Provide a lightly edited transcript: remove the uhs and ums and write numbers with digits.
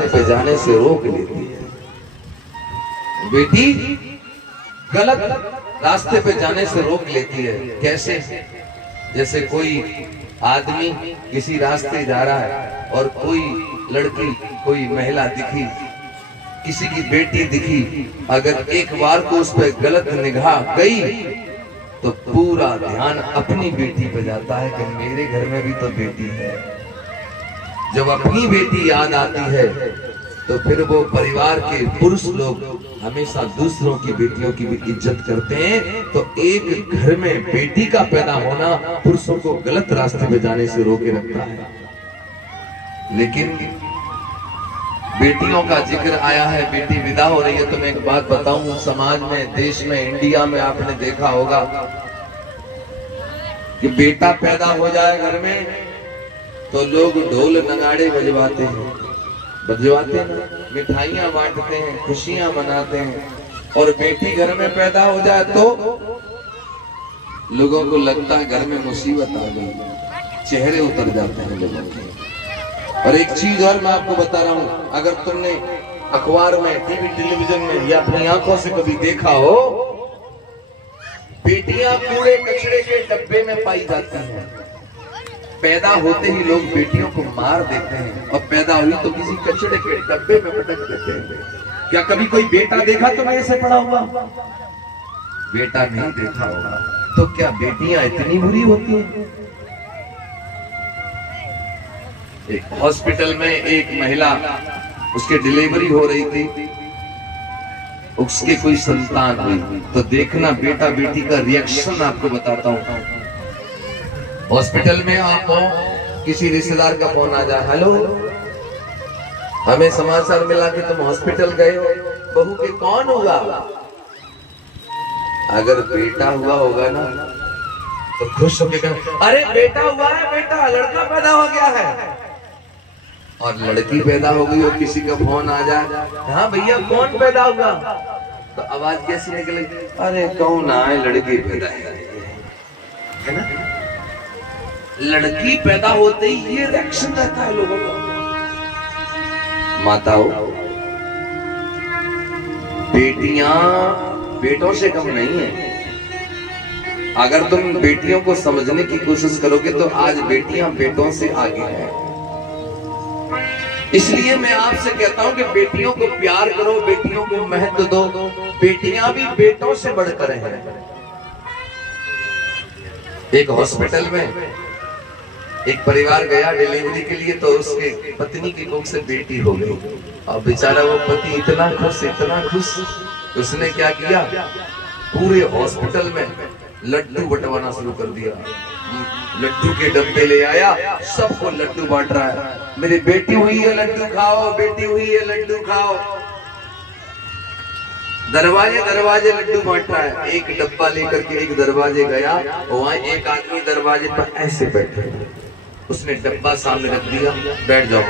पे जाने से रोक लेती है। बेटी गलत रास्ते पे जाने से रोक लेती है। कैसे? जैसे कोई आदमी किसी रास्ते जा रहा है और कोई लड़की, कोई महिला दिखी, किसी की बेटी दिखी, अगर एक बार को उस पर गलत निगाह गई तो पूरा ध्यान अपनी बेटी पे जाता है कि मेरे घर में भी तो बेटी है। जब अपनी बेटी याद आती है तो फिर वो परिवार के पुरुष लोग हमेशा दूसरों की बेटियों की भी इज्जत करते हैं। तो एक घर में बेटी का पैदा होना पुरुषों को गलत रास्ते पे जाने से रोके रखता है। लेकिन बेटियों का जिक्र आया है, बेटी विदा हो रही है, तो मैं एक बात बताऊं, समाज में, देश में, इंडिया में आपने देखा होगा कि बेटा पैदा हो जाए घर में तो लोग ढोल नगाड़े बजवाते हैं, मिठाइयां बांटते हैं, खुशियां मनाते हैं। और बेटी घर में पैदा हो जाए तो लोगों को लगता है घर में मुसीबत आ गई, चेहरे उतर जाते हैं लोगों के। और एक चीज और मैं आपको बता रहा हूं, अगर तुमने अखबार में, टीवी, टेलीविजन में या अपनी आंखों से कभी देखा हो, बेटियां कूड़े कचरे के डब्बे में पाई जाती हैं। पैदा होते ही लोग बेटियों को मार देते हैं और पैदा हुई तो किसी कचरे के डब्बे में पटक देते हैं। क्या कभी कोई बेटा देखा तुम्हें ऐसे पड़ा हुआ? बेटा नहीं देखा होगा। तो क्या बेटियां इतनी बुरी होती हैं? एक हॉस्पिटल में एक महिला, उसके डिलीवरी हो रही थी, उसके कोई संतान हुई, तो देखना बेटा बेटी का रिएक्शन आपको बताता हूं। हॉस्पिटल में आपको किसी रिश्तेदार का फोन आ जाए, हेलो, हमें समाचार मिला कि तुम हॉस्पिटल गए हो, बहू के कौन हुआ? अगर बेटा हुआ होगा ना तो खुश होकर कहें, अरे बेटा हुआ है, बेटा लड़का पैदा हो गया है। और लड़की पैदा हो गई और किसी का फोन आ जाए, हाँ भैया कौन पैदा हुआ, तो आवाज कैसी निकलेगी? अरे कौन आए, लड़की पैदा है ना। लड़की पैदा होते ही ये रिएक्शन रहता है लोगों का। माताओं, बेटियां बेटों से कम नहीं है। अगर तुम बेटियों को समझने की कोशिश करोगे तो आज बेटियां बेटों से आगे हैं। इसलिए मैं आपसे कहता हूं कि बेटियों को प्यार करो, बेटियों को महत्व दो। बेटियां भी बेटों से बढ़कर हैं। एक हॉस्पिटल में एक परिवार गया डिलीवरी के लिए, तो उसके पत्नी की कोख से बेटी हो गई। और बेचारा वो पति इतना खुश, उसने क्या किया, पूरे हॉस्पिटल में लड्डू बंटवाना शुरू कर दिया। लड्डू के डब्बे ले आया, सबको लड्डू बांट रहा है, मेरी बेटी हुई है लड्डू खाओ, बेटी हुई है लड्डू खाओ। दरवाजे दरवाजे लड्डू बांट रहा है। एक डब्बा लेकर के एक दरवाजे गया, वहां एक आदमी दरवाजे पर ऐसे बैठे, उसने डब्बा सामने रख दिया, बैठ जाओ।